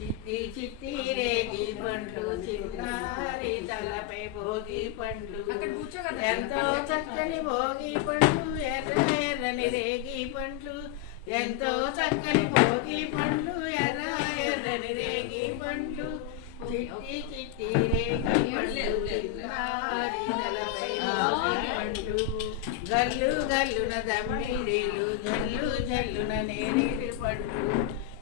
చిట్టి చిట్టి రేగి పండ్లు చిన్నారి తలపై భోగి పండ్లు ఎంతో చక్కని భోగి పండ్లు ఎర్ర ఎర్రని రేగి పండ్లు ఎంతో చక్కని భోగి పండ్లు ఎర్ర ఎర్రని రేగి పండ్లు చిట్టి చిట్టి రేగి పండ్లు చిన్నారి తలపై భోగి పండ్లు గల్లు గల్లున దమ్మిడీలు జల్లు జల్లున నేరేడు పండ్లు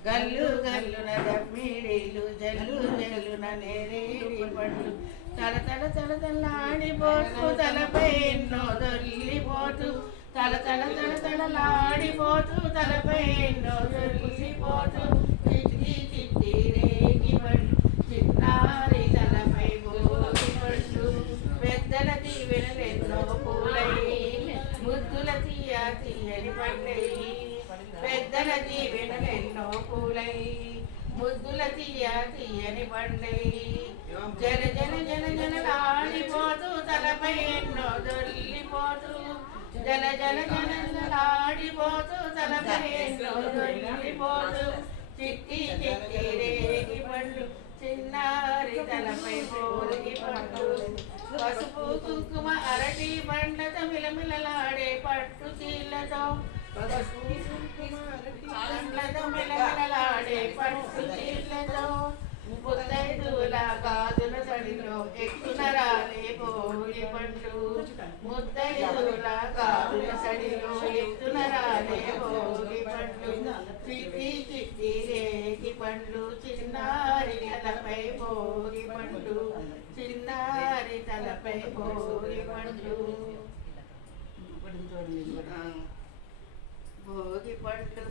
గల్లు గల్లున దమ్మిడీలు జల్లు జల్లున నేరేడు పండ్లు తల తల తల తలాడిపోతూ తలపై ఎన్నో దొల్లిపోతూ తల తల తల తలలాడిపోతూ తలపై ఎన్నో దొల్లిపోతూ చిట్టి చిట్టి రేగి పండ్లు చిన్నారి తలపై భోగి పండ్లు పెద్దల దీవెనలెన్నో పూలై ముద్దుల తీయ తీయని పండ్లై పెద్దల దీవెనలెన్నో పూలై ముద్దుల తీయ తీయని పండ్లై జన జన జన జనలాడిపోతూ తలపై ఎన్నో దొల్లిపోతూ జల జల జన జనలాడిపోతూ తలపై ఎన్నో దొల్లిపోతూ చిట్టి చిట్టి రేగి పండ్లు చిన్నారి తలపై భోగి పండ్లు పసుపు కుంకుమ అరటి పండ్లతో మిలమిలలాడే పట్టు చీలతో పసుపు కుంకుమ అరటి పండ్లతో మిలమిలలాడే పట్టు చీలతో ముద్దైదుల గాజుల సడిలో ఎక్కున రాలే భోగి పండ్లు ముద్దైదుల గాజుల సడిలో ఎక్కున రాలే భోగి పండ్లు చిట్టి చిట్టి రేగి పండ్లు చిన్నారి తలపై భోగి పండ్లు చిన్నారి తలపై భోగి పండ్లు భోగి పండ్లు